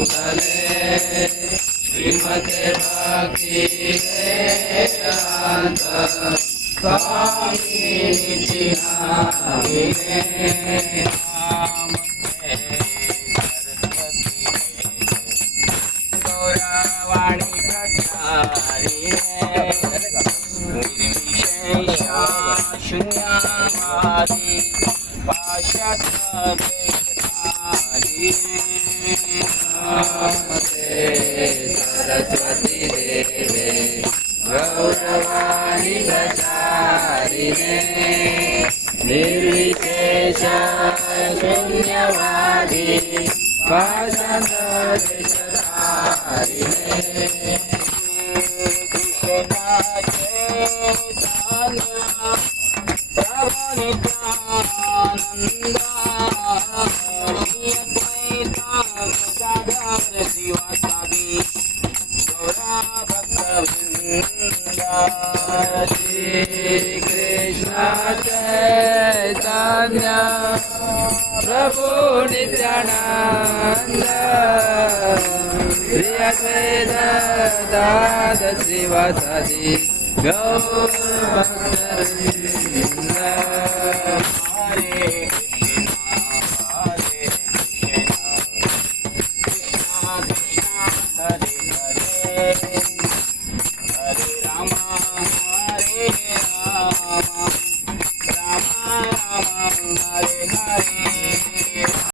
भूतले श्रीमते भक्ति वेदांत स्वामी नित्यानंद गौरवाणी प्रचारिणे निर्विशेषा शून्यवादी पाश्चात्य नमस्ते सरस्वती देवे गौरवाणी प्रचारिणे निर्विशेष शून्यवादी पाषाणदेशधारिणे कृष्ण चैतन्य प्रभु नित्यानंद श्री अद्वैता गदाधर शिवासादि गौरा भक्तवृंद श्री कृष्ण चैतन्य प्रभु नित्यानंद श्री अद्वैता गदाधर श्रीवासादि गौर भक्तवृंद हरे कृष्ण कृष्ण कृष्ण हरे हरे